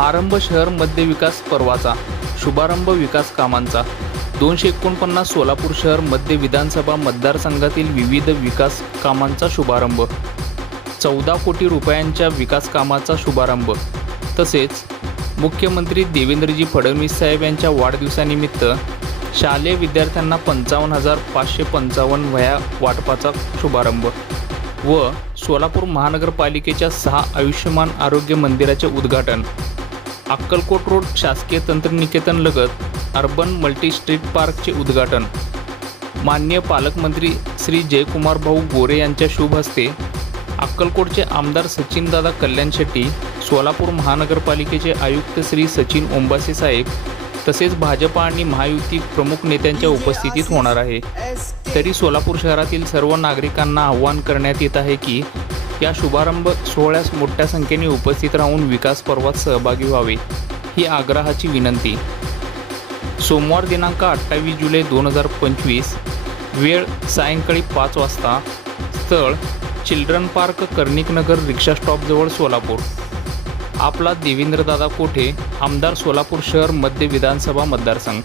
आरंभ शहर मध्य विकास पर्वाचा शुभारंभ विकास कामांचा. दोनशे एकोणपन्नास सोलापूर शहर मध्य विधानसभा मतदारसंघातील विविध विकास कामांचा शुभारंभ. चौदा कोटी रुपयांच्या विकास कामाचा शुभारंभ. तसेच मुख्यमंत्री देवेंद्रजी फडणवीस साहेब यांच्या वाढदिवसानिमित्त शालेय विद्यार्थ्यांना पंचावन्न हजार पाचशे पंचावन्न वह्या वाटपाचा शुभारंभ व सोलापूर महानगरपालिकेच्या सहा आयुष्यमान आरोग्य मंदिराचे उद्घाटन. अक्कलकोट रोड शासकीय तंत्रनिकेतन लगत अर्बन मल्टी स्ट्रीट पार्कचे उद्घाटन. माननीय पालकमंत्री श्री जयकुमार भाऊ गोरे यांच्या शुभ हस्ते अक्कलकोटचे आमदार सचिनदादा कल्याण शेट्टी सोलापूर महानगरपालिकेचे आयुक्त श्री सचिन ओंबासे साहेब तसेच भाजपा आणि महायुती प्रमुख नेत्यांच्या उपस्थितीत होणार आहे. तरी सोलापूर शहरातील सर्व नागरिकांना आवाहन करण्यात येत आहे की या शुभारंभ सोहळ्यास मोठ्या संख्येने उपस्थित राहून विकास पर्वात सहभागी व्हावे ही आग्रहाची विनंती. सोमवार दिनांक अठ्ठावीस जुलै दोन हजार पंचवीस वेळ सायंकाळी पाच वाजता स्थळ चिल्ड्रन पार्क कर्णिकनगर रिक्षा स्टॉपजवळ सोलापूर. आपला देवेंद्रदादा कोठे आमदार सोलापूर शहर मध्य विधानसभा मतदारसंघ.